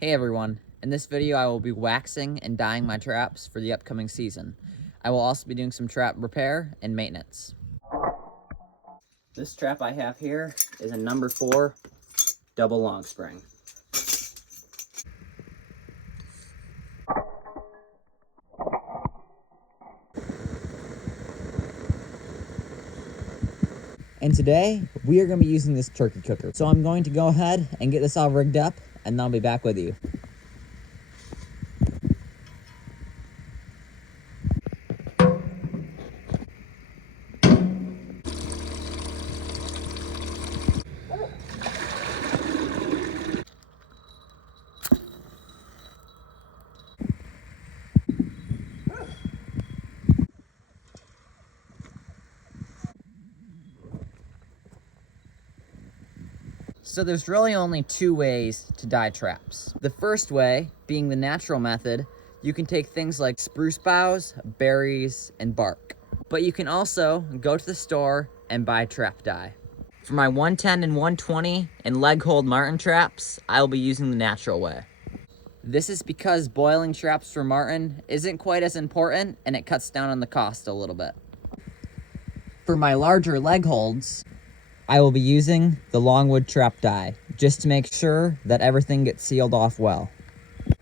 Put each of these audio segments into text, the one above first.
Hey everyone, in this video I will be waxing and dyeing my traps for the upcoming season. I will also be doing some trap repair and maintenance. This trap I have here is a number 4 double long spring. And today we are going to be using this turkey cooker. So I'm going to go ahead and get this all rigged up and then I'll be back with you. So there's really only 2 ways to dye traps. The first way, being the natural method, you can take things like spruce boughs, berries, and bark. But you can also go to the store and buy trap dye. For my 110 and 120 and leg hold marten traps, I will be using the natural way. This is because boiling traps for marten isn't quite as important and it cuts down on the cost a little bit. For my larger leg holds, I will be using the Longwood trap dye, just to make sure that everything gets sealed off well.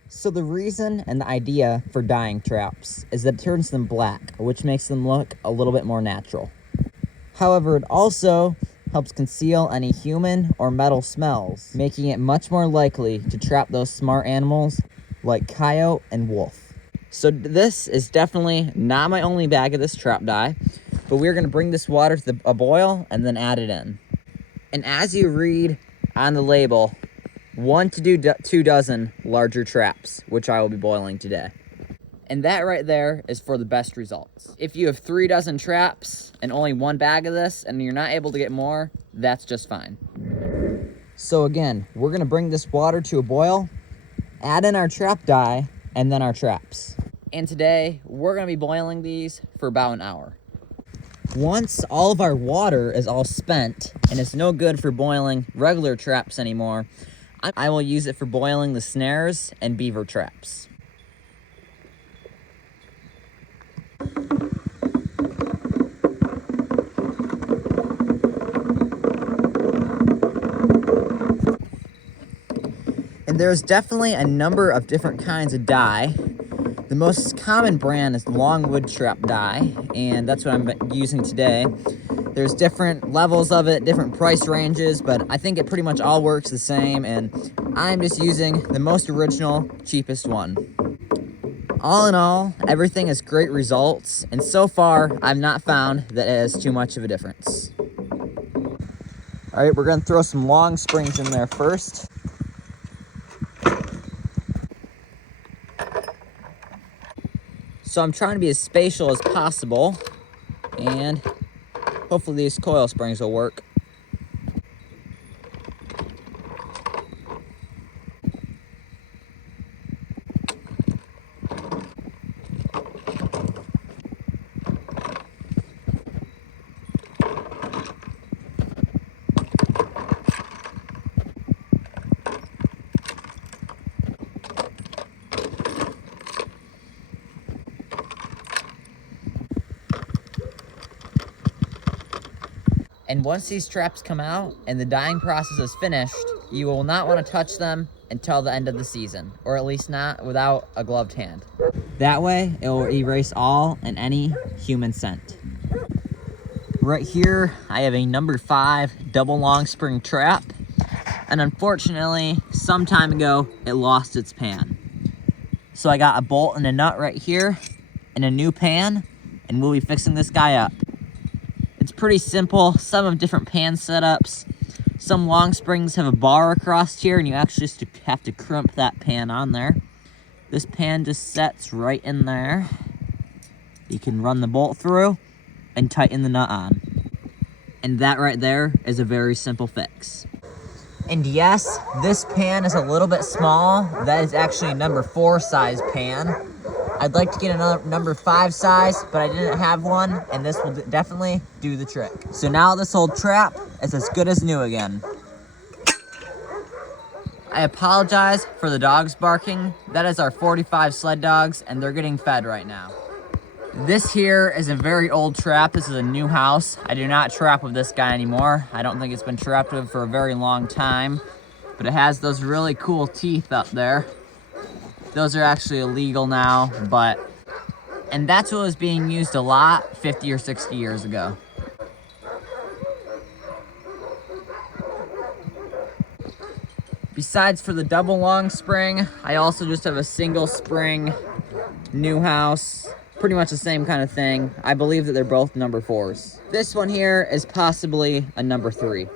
So the reason and the idea for dyeing traps is that it turns them black, which makes them look a little bit more natural. However, it also helps conceal any human or metal smells, making it much more likely to trap those smart animals like coyote and wolf. So this is definitely not my only bag of this trap dye, but we're going to bring this water to a boil and then add it in. And as you read on the label, 1 to 2 dozen larger traps, which I will be boiling today. And that right there is for the best results. If you have 3 dozen traps and only 1 bag of this and you're not able to get more, that's just fine. So again, we're going to bring this water to a boil, add in our trap dye, and then our traps. And today, we're going to be boiling these for about an hour. Once all of our water is all spent and it's no good for boiling regular traps anymore, I will use it for boiling the snares and beaver traps. And there's definitely a number of different kinds of dye. The most common brand is Longwood trap dye, and that's what I'm using today. There's different levels of it, different price ranges, but I think it pretty much all works the same, and I'm just using the most original, cheapest one. All in all, everything has great results, and so far, I've not found that it has too much of a difference. All right, we're gonna throw some long springs in there first. So I'm trying to be as spatial as possible, and hopefully these coil springs will work. And once these traps come out and the dyeing process is finished, you will not want to touch them until the end of the season, or at least not without a gloved hand. That way, it will erase all and any human scent. Right here, I have a number 5 double long spring trap, and unfortunately, some time ago, it lost its pan. So I got a bolt and a nut right here, and a new pan, and we'll be fixing this guy up. It's pretty simple. Some have different pan setups. Some long springs have a bar across here, and you actually just have to crimp that pan on there. This pan just sets right in there. You can run the bolt through and tighten the nut on. And that right there is a very simple fix. And yes, this pan is a little bit small. That is actually a number 4 size pan. I'd like to get another number 5 size, but I didn't have one, and this will definitely do the trick. So now this old trap is as good as new again. I apologize for the dogs barking. That is our 45 sled dogs, and they're getting fed right now. This here is a very old trap. This is a new house. I do not trap with this guy anymore. I don't think it's been trapped with for a very long time, but it has those really cool teeth up there. Those are actually illegal now, and that's what was being used a lot 50 or 60 years ago. Besides for the double long spring, I also just have a single spring new house. Pretty much the same kind of thing. I believe that they're both number 4s. This one here is possibly a number 3.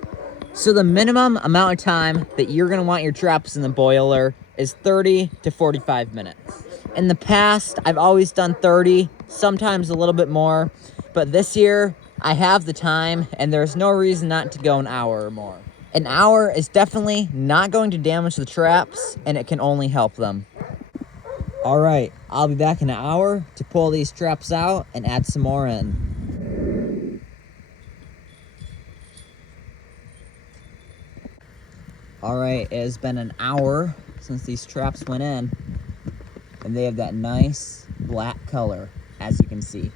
So the minimum amount of time that you're gonna want your traps in the boiler is 30 to 45 minutes. In the past, I've always done 30, sometimes a little bit more, but this year, I have the time and there's no reason not to go an hour or more. An hour is definitely not going to damage the traps, and it can only help them. All right, I'll be back in an hour to pull these traps out and add some more in. All right, it has been an hour since these traps went in, and they have that nice black color, as you can see.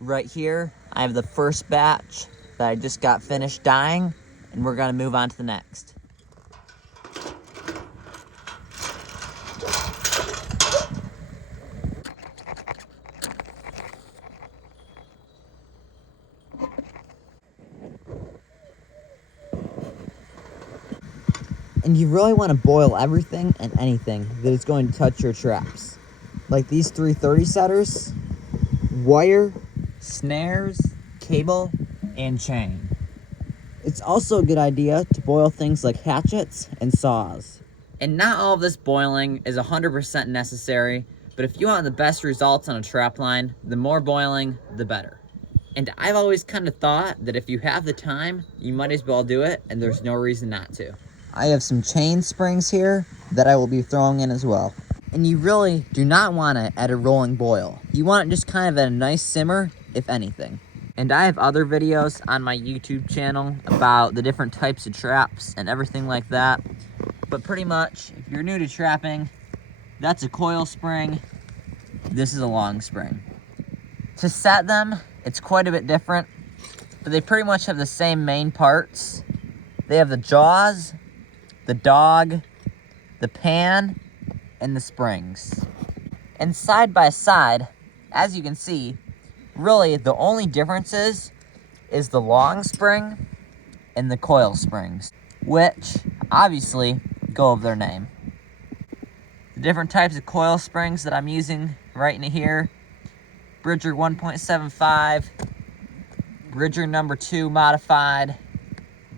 Right here, I have the first batch that I just got finished dyeing, and we're gonna move on to the next. And you really want to boil everything and anything that is going to touch your traps. Like these 330 setters, wire, snares, cable, and chain. It's also a good idea to boil things like hatchets and saws. And not all of this boiling is 100% necessary, but if you want the best results on a trap line, the more boiling, the better. And I've always kind of thought that if you have the time, you might as well do it, and there's no reason not to. I have some chain springs here that I will be throwing in as well. And you really do not want it at a rolling boil. You want it just kind of at a nice simmer, if anything. And I have other videos on my YouTube channel about the different types of traps and everything like that. But pretty much, if you're new to trapping, that's a coil spring, this is a long spring. To set them, it's quite a bit different, but they pretty much have the same main parts. They have the jaws, the dog, the pan, and the springs. And side by side, as you can see, really the only differences is the long spring and the coil springs, which obviously go of their name. The different types of coil springs that I'm using right in here: Bridger 1.75, Bridger number 2 modified,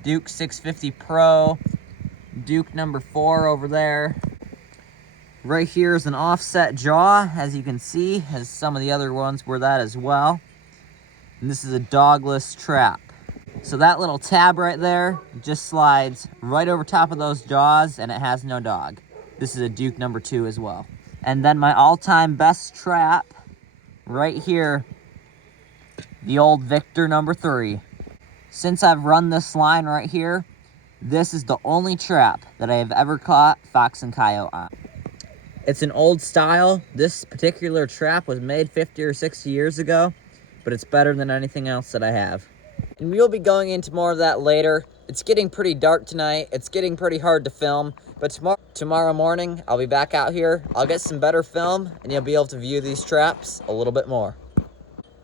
Duke 650 Pro, Duke number 4 over there. Right here is an offset jaw, as you can see, as some of the other ones were that as well. And this is a dogless trap. So that little tab right there just slides right over top of those jaws, and it has no dog. This is a Duke number 2 as well. And then my all-time best trap right here, the old Victor number 3. Since I've run this line right here, this is the only trap that I have ever caught fox and coyote on. It's an old style. This particular trap was made 50 or 60 years ago, but it's better than anything else that I have. And we'll be going into more of that later. It's getting pretty dark tonight. It's getting pretty hard to film, but tomorrow morning, I'll be back out here. I'll get some better film, and you'll be able to view these traps a little bit more.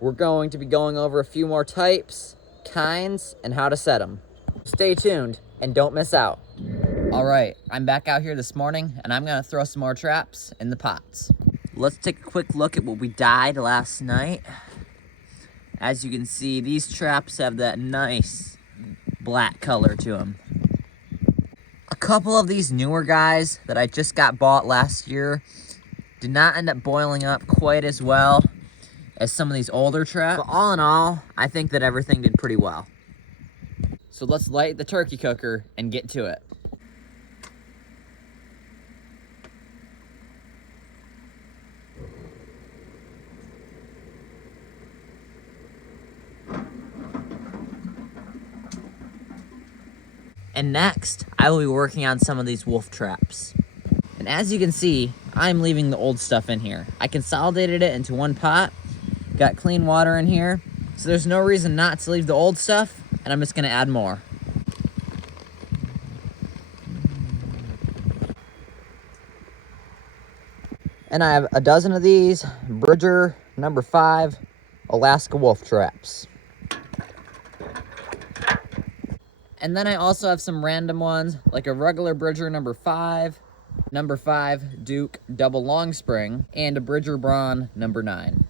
We're going to be going over a few more types, kinds, and how to set them. Stay tuned. and don't miss out. All right, I'm back out here this morning, and I'm gonna throw some more traps in the pots. Let's take a quick look at what we dyed last night. As you can see, these traps have that nice black color to them. A couple of these newer guys that I just got bought last year did not end up boiling up quite as well as some of these older traps. But all in all, I think that everything did pretty well. So let's light the turkey cooker and get to it. And next, I will be working on some of these wolf traps. And as you can see, I'm leaving the old stuff in here. I consolidated it into one pot, got clean water in here, so there's no reason not to leave the old stuff, and I'm just gonna add more. And I have a dozen of these Bridger number 5 Alaska wolf traps. And then I also have some random ones, like a regular Bridger number 5 Duke double long spring, and a Bridger Braun number 9.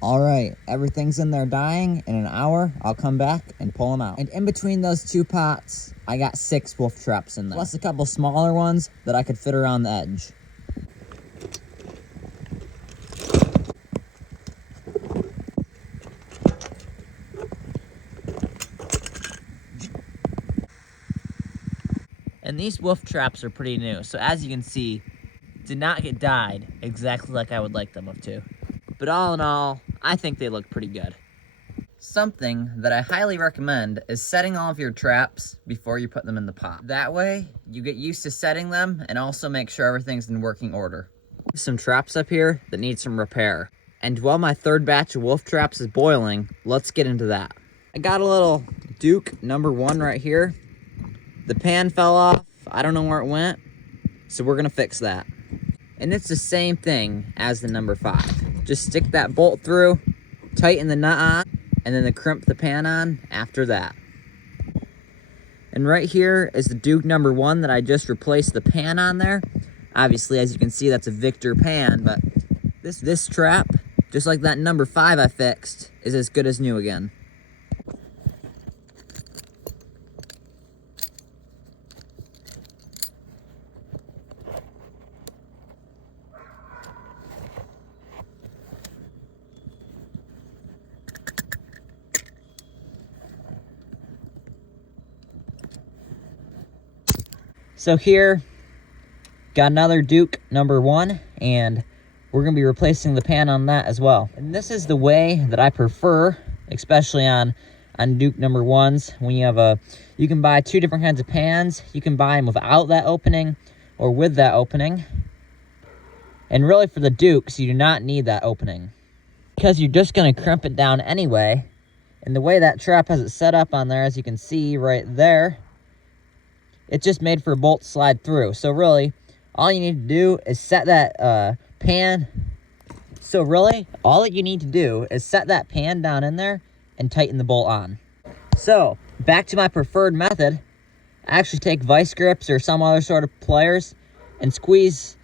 All right, everything's in there dying. In an hour, I'll come back and pull them out. And in between those two pots, I got 6 wolf traps in there, plus a couple smaller ones that I could fit around the edge. And these wolf traps are pretty new, so as you can see, did not get dyed exactly like I would like them to. But all in all, I think they look pretty good. Something that I highly recommend is setting all of your traps before you put them in the pot. That way, you get used to setting them and also make sure everything's in working order. Some traps up here that need some repair. And while my third batch of wolf traps is boiling, let's get into that. I got a little Duke number 1 right here. The pan fell off, I don't know where it went, so we're gonna fix that. And it's the same thing as the number 5. Just stick that bolt through, tighten the nut on, and then crimp the pan on after that. And right here is the Duke number 1 that I just replaced the pan on there. Obviously, as you can see, that's a Victor pan, but this trap, just like that number 5 I fixed, is as good as new again. So here, got another Duke number 1, and we're gonna be replacing the pan on that as well. And this is the way that I prefer, especially on Duke number 1s. When you can buy 2 different kinds of pans. You can buy them without that opening or with that opening. And really for the Dukes, you do not need that opening, because you're just gonna crimp it down anyway. And the way that trap has it set up on there, as you can see right there, it's just made for a bolt to slide through. So really, all you need to do is set that pan. So really, all that you need to do is set that pan down in there and tighten the bolt on. So, back to my preferred method. I actually take vice grips or some other sort of pliers and squeeze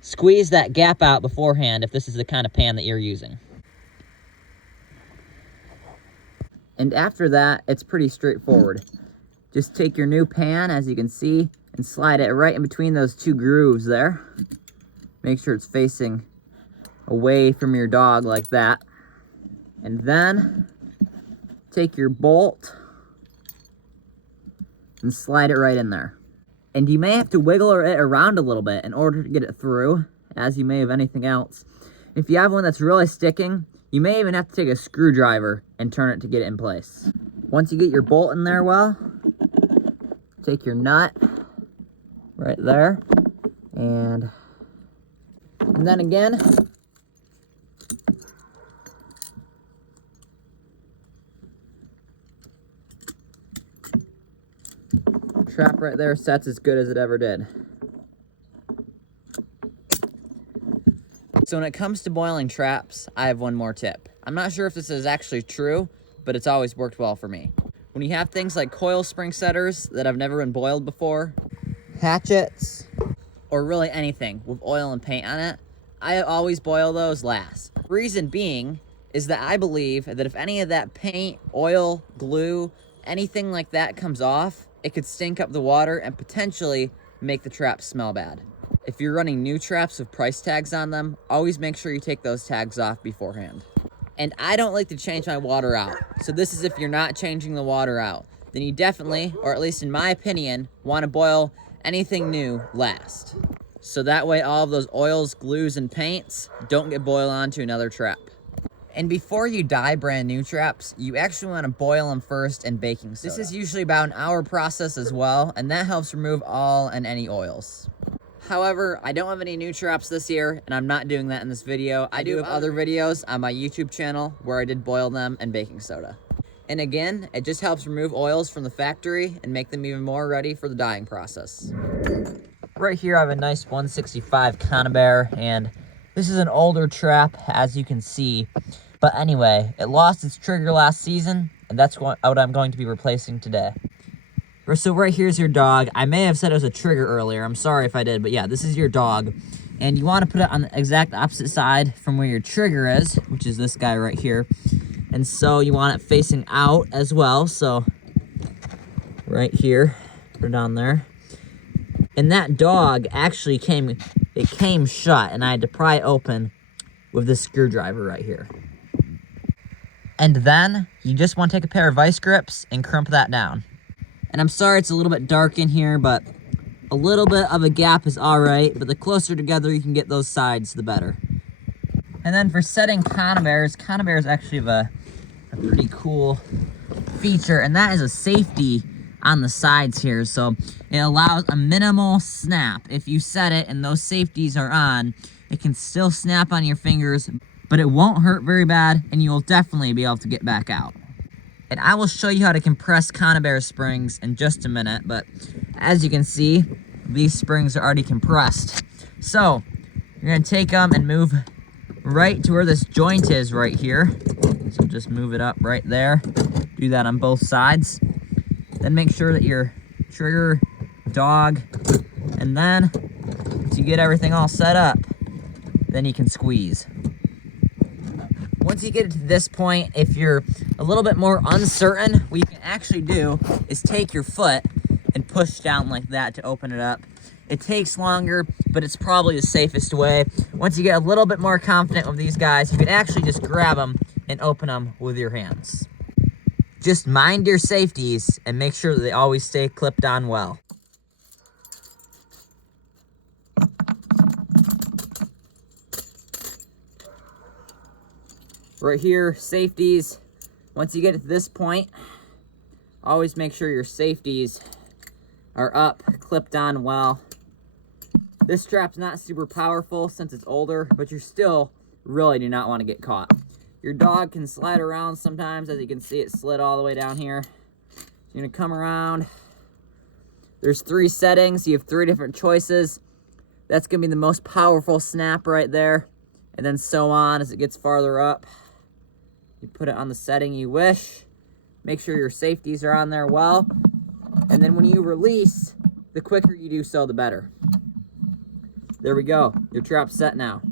that gap out beforehand if this is the kind of pan that you're using. And after that, it's pretty straightforward. Just take your new pan, as you can see, and slide it right in between those 2 grooves there. Make sure it's facing away from your dog like that. And then take your bolt and slide it right in there. And you may have to wiggle it around a little bit in order to get it through, as you may of anything else. If you have one that's really sticking, you may even have to take a screwdriver and turn it to get it in place. Once you get your bolt in there well, take your nut right there, and then again, trap right there sets as good as it ever did. So when it comes to boiling traps, I have one more tip. I'm not sure if this is actually true, but it's always worked well for me. When you have things like coil spring setters that have never been boiled before, hatchets, or really anything with oil and paint on it, I always boil those last. Reason being is that I believe that if any of that paint, oil, glue, anything like that comes off, it could stink up the water and potentially make the trap smell bad. If you're running new traps with price tags on them, always make sure you take those tags off beforehand. And I don't like to change my water out. So this is if you're not changing the water out. Then you definitely, or at least in my opinion, want to boil anything new last. So that way all of those oils, glues, and paints don't get boiled onto another trap. And before you dye brand new traps, you actually want to boil them first in baking soda. This is usually about an hour process as well, and that helps remove all and any oils. However, I don't have any new traps this year, and I'm not doing that in this video. I do have other videos on my YouTube channel where I did boil them in baking soda. And again, it just helps remove oils from the factory and make them even more ready for the dyeing process. Right here, I have a nice 165 Conibear, and this is an older trap, as you can see. But anyway, it lost its trigger last season, and that's what I'm going to be replacing today. So right here's your dog. I may have said it was a trigger earlier. I'm sorry if I did, but yeah, this is your dog. And you want to put it on the exact opposite side from where your trigger is, which is this guy right here. And so you want it facing out as well. So right here, put it on there. And that dog actually came shut, and I had to pry it open with this screwdriver right here. And then you just want to take a pair of vice grips and crimp that down. And I'm sorry it's a little bit dark in here, but a little bit of a gap is all right, but the closer together you can get those sides, the better. And then for setting Conibears actually have a pretty cool feature, and that is a safety on the sides here. So it allows a minimal snap. If you set it and those safeties are on, it can still snap on your fingers, but it won't hurt very bad, and you'll definitely be able to get back out. And I will show you how to compress Conibear springs in just a minute, but as you can see, these springs are already compressed. So you're gonna take them and move right to where this joint is right here. So just move it up right there. Do that on both sides. Then make sure that your trigger, dog, and then once you get everything all set up, then you can squeeze. Once you get it to this point, if you're a little bit more uncertain, what you can actually do is take your foot and push down like that to open it up. It takes longer, but it's probably the safest way. Once you get a little bit more confident with these guys, you can actually just grab them and open them with your hands. Just mind your safeties and make sure that they always stay clipped on well. Right here, safeties. Once you get to this point, always make sure your safeties are up, clipped on well. This strap's not super powerful since it's older, but you still really do not want to get caught. Your dog can slide around sometimes. As you can see, it slid all the way down here. You're gonna come around. There's 3 settings. You have 3 different choices. That's gonna be the most powerful snap right there. And then so on as it gets farther up. You put it on the setting you wish. Make sure your safeties are on there well. And then when you release, the quicker you do so, the better. There we go. Your trap's set now.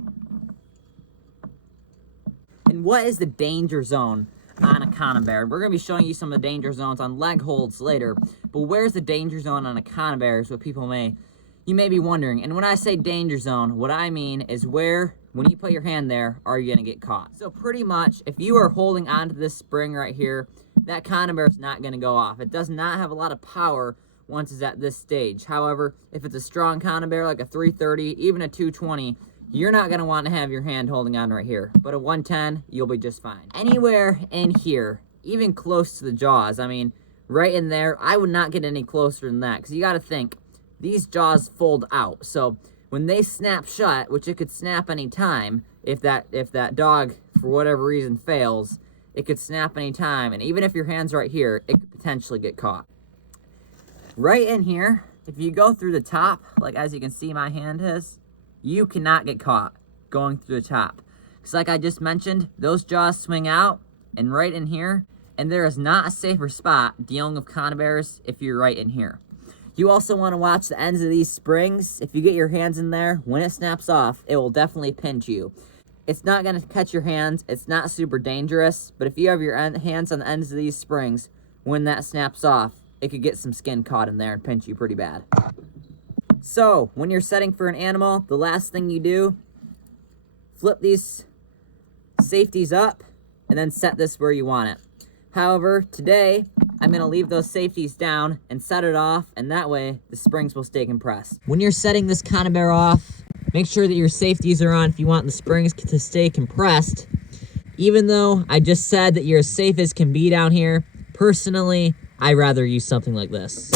And what is the danger zone on a Conibear? We're going to be showing you some of the danger zones on leg holds later. But where's the danger zone on a Conibear is what you may be wondering. And when I say danger zone, what I mean is where, when you put your hand there, are you going to get caught? So pretty much, if you are holding onto this spring right here, that Conibear is not going to go off. It does not have a lot of power once it's at this stage. However, if it's a strong Conibear, like a 330, even a 220, you're not going to want to have your hand holding on right here. But a 110, you'll be just fine. Anywhere in here, even close to the jaws, I mean, right in there, I would not get any closer than that. Because you got to think, these jaws fold out. So when they snap shut, which it could snap any time, if that dog, for whatever reason, fails, it could snap any time. And even if your hand's right here, it could potentially get caught. Right in here, if you go through the top, like as you can see my hand is, you cannot get caught. going through the top. Because like I just mentioned, those jaws swing out and right in here, and there is not a safer spot dealing with conibears if you're right in here. You also want to watch the ends of these springs. If you get your hands in there, when it snaps off, it will definitely pinch you. It's not going to catch your hands. It's not super dangerous, but if you have your hands on the ends of these springs, when that snaps off, it could get some skin caught in there and pinch you pretty bad. So, when you're setting for an animal, the last thing you do, flip these safeties up, and then set this where you want it. However, today, I'm going to leave those safeties down and set it off, and that way, the springs will stay compressed. When you're setting this conibear off, make sure that your safeties are on if you want the springs to stay compressed. Even though I just said that you're as safe as can be down here, personally, I'd rather use something like this.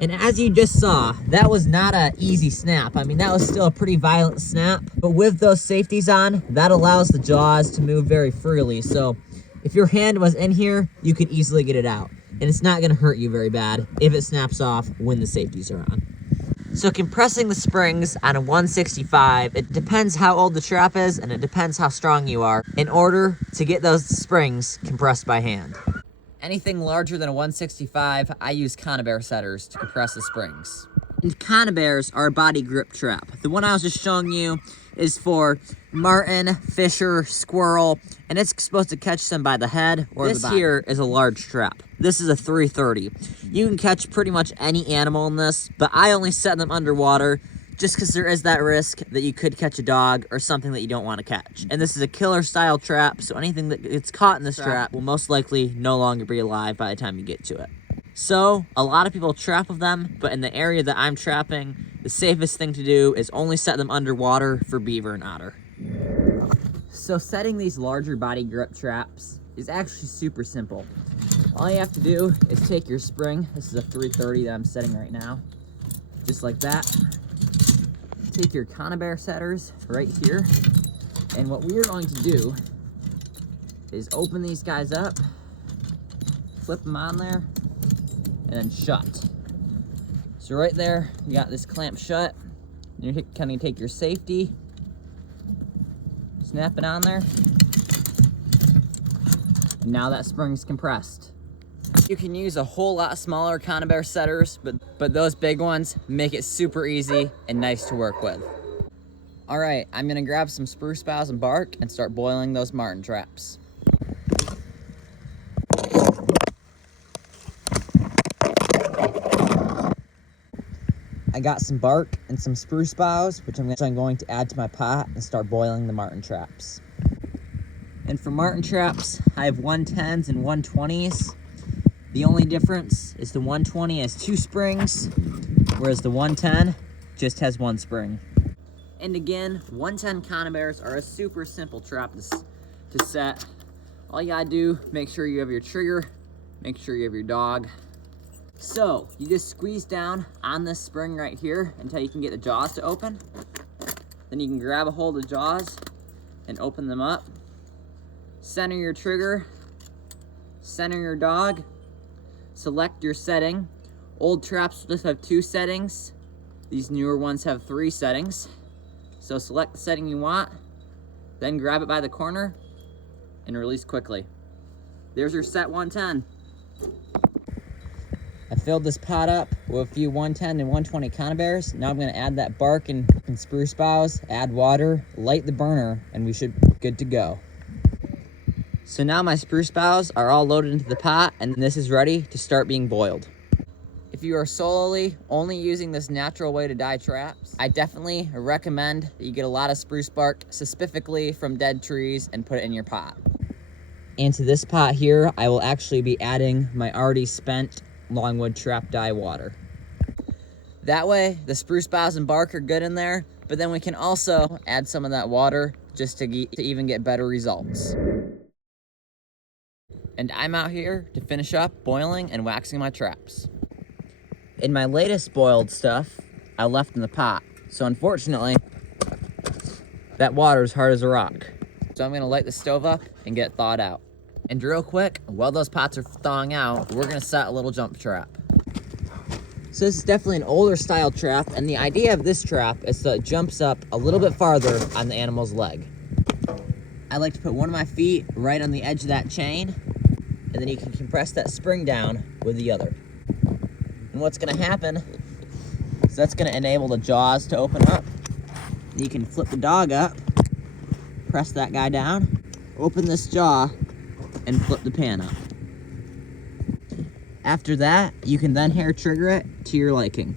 And as you just saw, that was not an easy snap. I mean, that was still a pretty violent snap. But with those safeties on, that allows the jaws to move very freely. So if your hand was in here, you could easily get it out. And it's not gonna hurt you very bad if it snaps off when the safeties are on. So compressing the springs on a 165, it depends how old the trap is and it depends how strong you are in order to get those springs compressed by hand. Anything larger than a 165, I use conibear setters to compress the springs. And conibears are a body grip trap. The one I was just showing you is for marten, fisher, squirrel, and it's supposed to catch them by the head or the body. This here is a large trap. This is a 330. You can catch pretty much any animal in this, but I only set them underwater just because there is that risk that you could catch a dog or something that you don't want to catch. And this is a killer style trap, so anything that gets caught in this trap will most likely no longer be alive by the time you get to it. So, a lot of people trap with them, but in the area that I'm trapping, the safest thing to do is only set them underwater for beaver and otter. So setting these larger body grip traps is actually super simple. All you have to do is take your spring, this is a 330 that I'm setting right now, just like that. Take your conibear setters right here, and what we're going to do is open these guys up, flip them on there, and then shut. So right there, you got this clamp shut. You're kind of take your safety, snap it on there, and now that spring's compressed. You can use a whole lot smaller conibear setters, but those big ones make it super easy and nice to work with. All right, I'm gonna grab some spruce boughs and bark and start boiling those marten traps. I got some bark and some spruce boughs, which I'm going to add to my pot and start boiling the marten traps. And for marten traps, I have 110s and 120s. The only difference is the 120 has 2 springs, whereas the 110 just has 1 spring. And again, 110 conibears are a super simple trap to set. All you gotta do, make sure you have your trigger, make sure you have your dog. So, you just squeeze down on this spring right here until you can get the jaws to open. Then you can grab a hold of the jaws and open them up. Center your trigger, center your dog, select your setting. Old traps just have 2 settings. These newer ones have 3 settings. So select the setting you want, then grab it by the corner and release quickly. There's your set 110. I filled this pot up with a few 110 and 120 conibears. Now I'm gonna add that bark and spruce boughs, add water, light the burner, and we should be good to go. So now my spruce boughs are all loaded into the pot, and this is ready to start being boiled. If you are solely only using this natural way to dye traps, I definitely recommend that you get a lot of spruce bark, specifically from dead trees, and put it in your pot. And to this pot here, I will actually be adding my already spent longwood trap dye water. That way, the spruce boughs and bark are good in there, but then we can also add some of that water just to even get better results. And I'm out here to finish up boiling and waxing my traps. In my latest boiled stuff, I left in the pot. So unfortunately, that water is hard as a rock. So I'm gonna light the stove up and get it thawed out. And real quick, while those pots are thawing out, we're gonna set a little jump trap. So this is definitely an older style trap, and the idea of this trap is so it jumps up a little bit farther on the animal's leg. I like to put one of my feet right on the edge of that chain, and then you can compress that spring down with the other. And what's gonna happen is that's gonna enable the jaws to open up. You can flip the dog up, press that guy down, open this jaw, and flip the pan up. After that, you can then hair trigger it to your liking.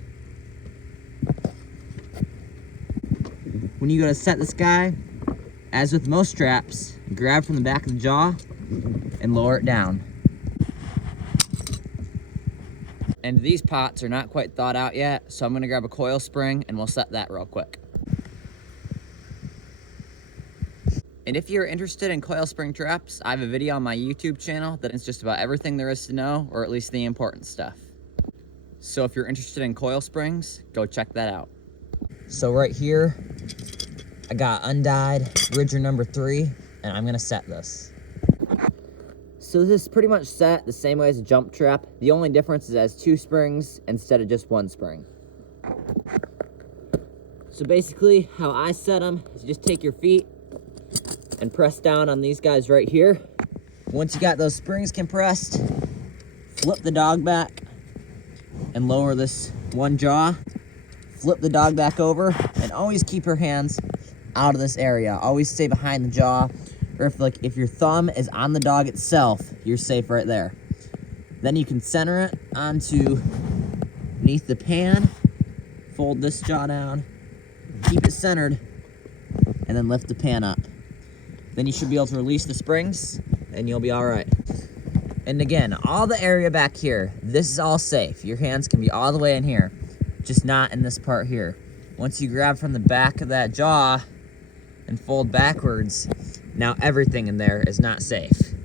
When you go to set this guy, as with most traps, grab from the back of the jaw and lower it down. And these pots are not quite thawed out yet, so I'm gonna grab a coil spring and we'll set that real quick. And if you're interested in coil spring traps, I have a video on my YouTube channel that is just about everything there is to know, or at least the important stuff. So if you're interested in coil springs, go check that out. So right here, I got undyed Bridger number 3, and I'm gonna set this. So this is pretty much set the same way as a jump trap. The only difference is it has 2 springs instead of just 1 spring. So basically, how I set them is you just take your feet and press down on these guys right here. Once you got those springs compressed, flip the dog back and lower this one jaw. Flip the dog back over, and always keep your hands out of this area. Always stay behind the jaw, or if your thumb is on the dog itself, you're safe right there. Then you can center it onto beneath the pan, fold this jaw down, keep it centered, and then lift the pan up. Then you should be able to release the springs, and you'll be all right. And again, all the area back here, this is all safe. Your hands can be all the way in here, just not in this part here. Once you grab from the back of that jaw and fold backwards, now everything in there is not safe.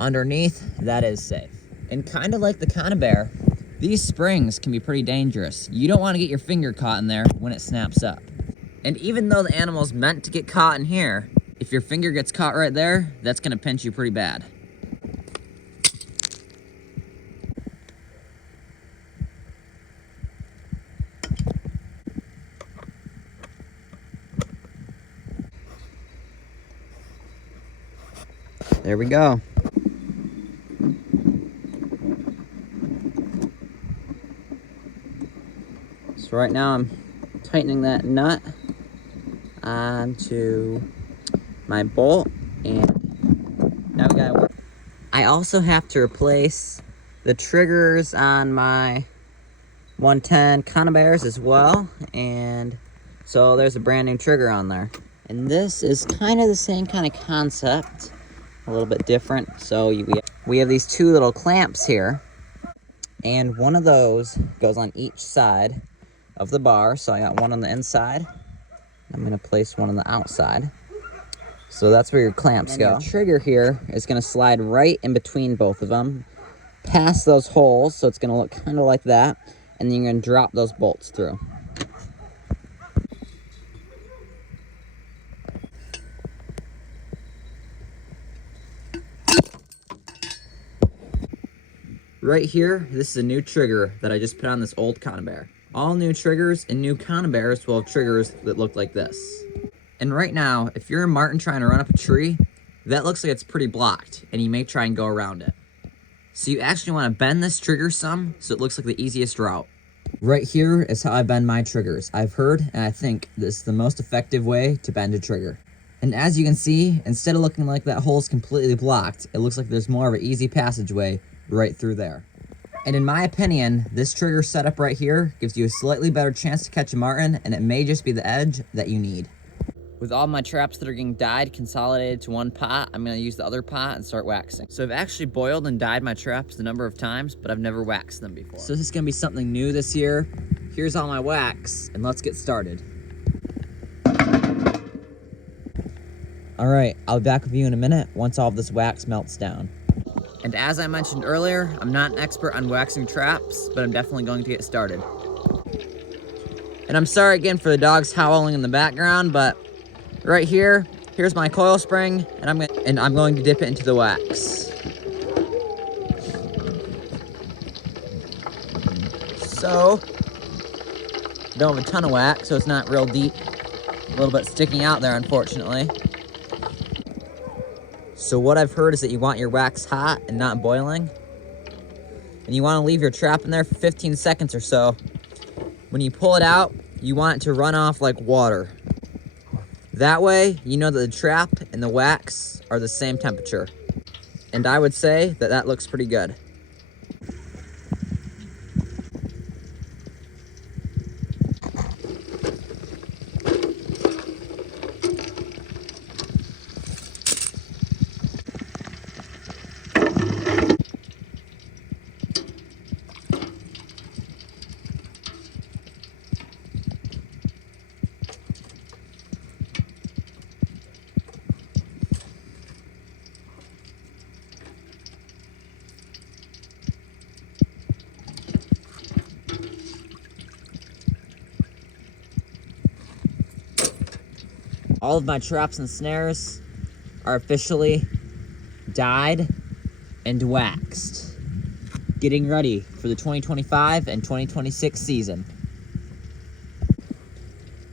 Underneath, that is safe. And kind of like the conibear, these springs can be pretty dangerous. You don't want to get your finger caught in there when it snaps up. And even though the animal's meant to get caught in here, if your finger gets caught right there, that's gonna pinch you pretty bad. There we go. So right now I'm tightening that nut onto my bolt, and now we gotta work. I also have to replace the triggers on my 110 conibears as well, and so there's a brand new trigger on there. And this is kind of the same kind of concept, a little bit different. So we have these 2 little clamps here, and one of those goes on each side of the bar. So I got one on the inside. I'm gonna place one on the outside. So that's where your clamps go. The trigger here is gonna slide right in between both of them, past those holes, so it's gonna look kind of like that, and then you're gonna drop those bolts through. Right here, this is a new trigger that I just put on this old conibear. All new triggers and new conibears will have triggers that look like this. And right now, if you're a marten trying to run up a tree, that looks like it's pretty blocked, and you may try and go around it. So you actually want to bend this trigger some, so it looks like the easiest route. Right here is how I bend my triggers. I've heard, and I think this is the most effective way to bend a trigger. And as you can see, instead of looking like that hole's completely blocked, it looks like there's more of an easy passageway right through there. And in my opinion, this trigger setup right here gives you a slightly better chance to catch a marten, and it may just be the edge that you need. With all my traps that are getting dyed consolidated to one pot, I'm gonna use the other pot and start waxing. So I've actually boiled and dyed my traps a number of times, but I've never waxed them before. So this is gonna be something new this year. Here's all my wax, and let's get started. All right, I'll be back with you in a minute once all of this wax melts down. And as I mentioned earlier, I'm not an expert on waxing traps, but I'm definitely going to get started. And I'm sorry again for the dogs howling in the background, but right here, here's my coil spring, and I'm going to dip it into the wax. So don't have a ton of wax, so it's not real deep. A little bit sticking out there, unfortunately. So what I've heard is that you want your wax hot and not boiling. And you want to leave your trap in there for 15 seconds or so. When you pull it out, you want it to run off like water. That way, you know that the trap and the wax are the same temperature. And I would say that that looks pretty good. All of my traps and snares are officially dyed and waxed, getting ready for the 2025 and 2026 season.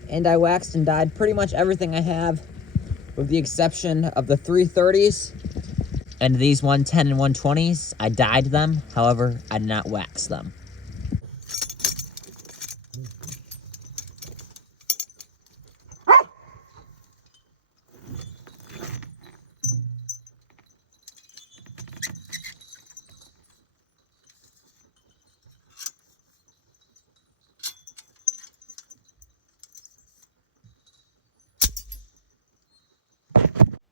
And I waxed and dyed pretty much everything I have, with the exception of the 330s and these 110 and 120s. I dyed them, however, I did not wax them.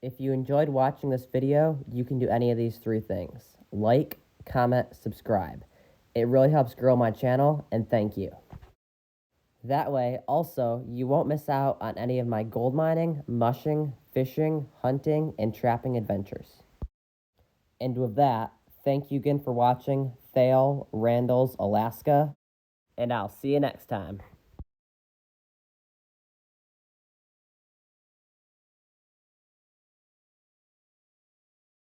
If you enjoyed watching this video, you can do any of these three things. Like, comment, subscribe. It really helps grow my channel, and thank you. That way, also, you won't miss out on any of my gold mining, mushing, fishing, hunting, and trapping adventures. And with that, thank you again for watching Thale Randall's Alaska, and I'll see you next time.